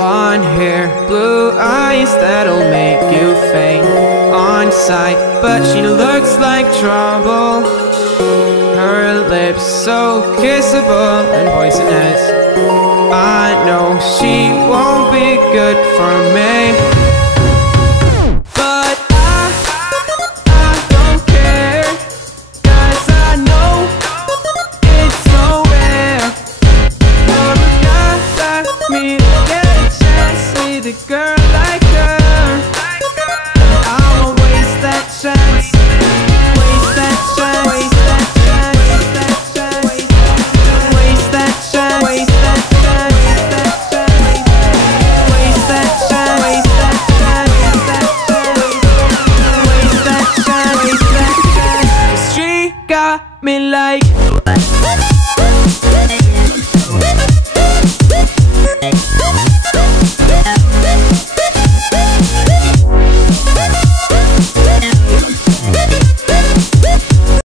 blonde hair, blue eyes that'll make you faint on sight. But she looks like trouble, her lips so kissable and poisonous. I know she won't be good for me, but I don't care, 'cause I know it's so rare for a guy like me to get a chance with a girl like her. I won't waste that chance, waste that chance, waste that chance, waste that chance, waste that chance, waste that chance, waste that chance, waste that chance, waste that chance, waste that chance. She got me like